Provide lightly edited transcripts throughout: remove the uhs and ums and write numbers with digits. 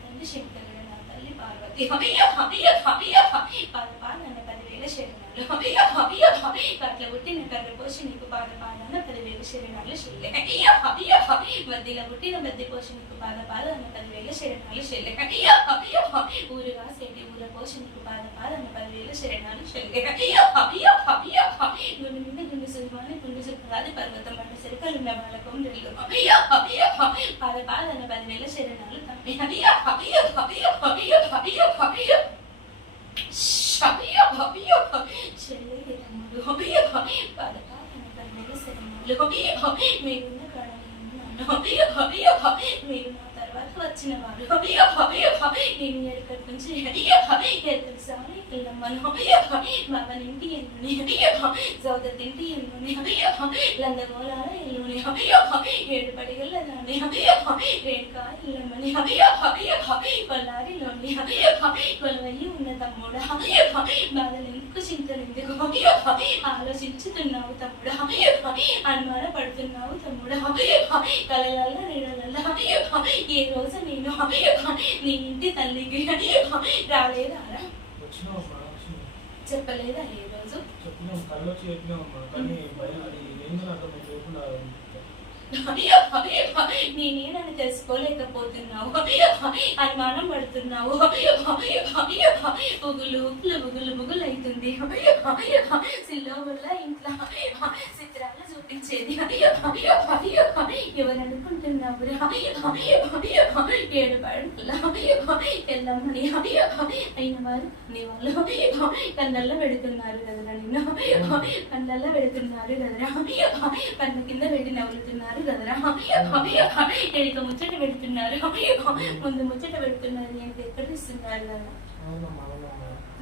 తండ్రి శంకరుడు, నా తల్లి పార్వతి, పాదపాదాన 10,000 శరణాలు. అట్ల పుట్టిన కర్రపోసి నీకు పాదపాదాన 10,000 శరణాలు చెల్లె. మధ్యలో పుట్టిన మధ్య పోసి నీకు పాదపాదాన 10,000 శరణాలు చెల్లె. ఊరుగా సేటి ఊర పోసి నీకు పాదపాదాన 10,000 శరణాలు చెల్లె. గుండు మీద గుండు సుమాని గుండు సుఖాది పర్వతం అంటే సరికలున్న బాలకం రెల్లు. పాదపాదాన 10,000 శరణాలు తమ్మి. చెల్లె తమ్ముడు పాదపాదాన 10,000 శరణాలు. మీరున్న కాడ మీరు నా తర్వాత వచ్చిన వారు. నేను ఎక్కడి నుంచి ఎక్కడి సారి వెళ్ళమ్మను. మగనింటి ఎల్లుని, సౌదతింటి ఎల్లుని, లందగోళాల ఎల్లుని, 7 పడిగల దాన్ని రేణుకా ఎల్లమ్మని, కొల్లారిలోని కొలవయ్యి ఉన్న తమ్ముడా, బాధలెందుకు చింతలెందుకు ఆలోచించుతున్నావు తమ్ముడా, అనుమాన పడుతున్నావు తమ్ముడా. కలలల్ల నీడలల్ల ఏ రోజు నేను నీ ఇంటి తల్లికి రాలేదా? చెప్పలేదా ఏ రోజు? నేనేనని తెలుసుకోలేకపోతున్నావు, అనుమానం పడుతున్నావు. బుగులు బుగులు బుగులు అవుతుంది. సిల్లో వల్ల ఇంట్లో చిత్రాలు చూపించేది ఎవరు అనుకుంటున్నావురా? 7 పడుకులా ఎల్లమ్మని అయిన వారు నీ వాళ్ళు కళ్ళల్లో పెడుతున్నారు కదరా, నిన్ను కళ్ళల్లో పెడుతున్నారు కదరా, కళ్ళ కింద పెట్టి నవ్వులుతున్నారు కదరా, ఎడిక ముచ్చట పెడుతున్నారు, ముందు ముచ్చట పెడుతున్నారు, నేను ఎక్కడ ఇస్తున్నారు కదా.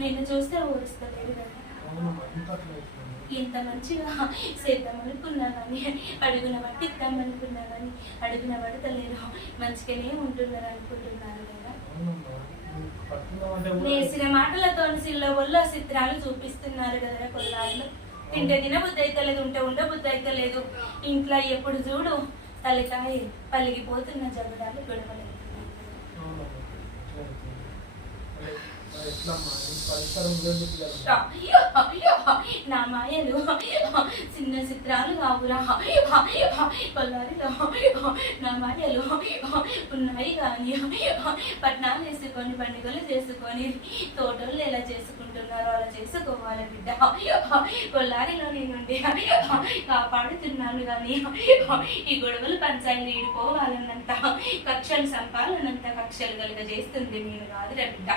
నిన్ను చూస్తే ఓడిస్తలేరు కదా. ఎంత మంచిగా చేద్దామనుకున్నా కానీ, అడుగున పట్టిద్దామనుకున్నా కానీ అడుగున పడతలేరు, మంచిగానే ఉంటున్నారు అనుకుంటున్నారు కదా. నేసిన మాటలతో సిల్ల వల్ల చిత్రాలు చూపిస్తున్నారు కదరా కొల్లాళ్ళు. తింటే తినబుద్ధి అయితే లేదు, ఉంటే ఉండబుద్ధి అయితే లేదు. ఇంట్లో ఎప్పుడు చూడు తలకాయ పలిగిపోతున్న జగడాలు గొడవలు. నా మాయలు చిన్న చిత్రాలు కావురా కొల్లారిలో. నా మాయలు ఉన్నాయి కానీ పట్నాలు వేసుకొని పండుగలు చేసుకొని తోటలు ఎలా చేసుకుంటున్నారో అలా చేసుకోవాలి బిడ్డ. కొల్లారిలో నేనుండి కాపాడుతున్నాను కానీ ఈ గొడవలు పంచాయలు ఈడిపోవాలన్నంత, కక్షలు సంపాలన్నంత కక్షలు కలుగ చేస్తుంది నేను కాదురా బిడ్డ.